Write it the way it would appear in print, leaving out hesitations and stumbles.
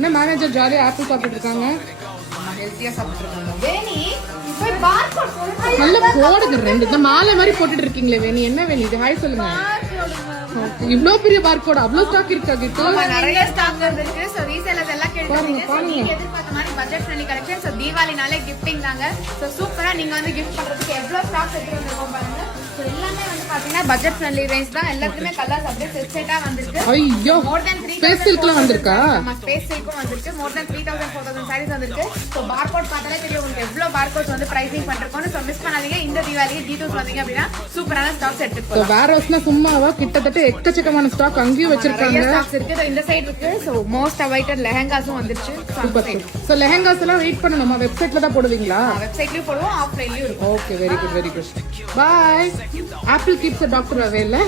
என்ன மேனேஜர் ஜாலியா ஆப்பிள் சாப்பிட்டு இருக்காங்க. ஹெல்த்தியா சாப்பிட்டுருக்காங்க. வேணி போய் பார்கோட் போடு. நல்ல போடுங்க ரெண்டு. இந்த மாலை மாதிரி போட்டுட்டு இருக்கீங்களே வேணி, என்ன வேணி இது? ஹாய் சொல்லுங்க. இவ்ளோ பெரிய பார்கோட், அவ்ளோ ஸ்டாக் இருக்கா கிட்ட? நிறைய ஸ்டாக் இருக்கு. சோ ரீசேலர்ஸ் எல்லாம் கேட்டுருக்கீங்க. சோ நீங்க எதிர்பார்த்த மாதிரி பட்ஜெட் ஃப்ரெண்ட்லி கலெக்ஷன். சோ தீபாவளினாலே கிஃப்டிங் தாங்க. சோ சூப்பரா நீங்க வந்து கிஃப்ட் பண்றதுக்கு எவ்வளவு ஸ்டாக் எடுத்து வந்திருக்கோம் பாருங்க. சோ எல்லாமே வந்து பாத்தீங்கன்னா பட்ஜெட் ஃப்ரெண்ட்லி ரேஞ்ச் தான். எல்லாத்துலயுமே கலர்ஸ் அப்படியே செட் செட்டா வந்திருக்கு. ஐயோ மோர் தென் 3 ஸ்பேஸ் சில்க்லாம் வந்திருக்கா? நம்ம ஸ்பேஸ் சில்க்கும் வந்திருக்கு. மோர் தென் 3000 4000 சாரீஸ் வந்திருக்கு. சோ பார்கோட் பார்த்தாலே தெரியும் உங்களுக்கு எவ்வளவு பார்கோட்ஸ் வந்து பிரைசிங் பண்றோம்னு. சோ மிஸ் பண்ணாதீங்க. இந்த தீபாவளிக்கு டீடைல்ஸ் வந்தீங்க அப்படினா சூப்பரான ஸ்டாக்ஸ் எடுத்துட்டு போலாம். வேர் ஹவுஸ்னா சும்மாவா கிட்டத்தட்ட எக்கச்சக்கமான ஸ்டாக் அங்கேயும் வச்சிருக்காங்க. ஸ்டாக்ஸ் இருக்கு. இந்த சைடு இருக்கு. சோ மோஸ்ட் அவைட்டட் லெஹங்காஸும் வந்துருச்சு. சோ லெஹங்காஸ் எல்லாம் வெயிட் பண்ணணுமா? வெப்சைட்ல தான் போடுவீங்களா? வெப்சைட்லயும் போடுவோம், ஆஃப்லைன்லயும் இருக்கும். Okay, very good very good. Bye. Apple keeps doctor away இல்ல.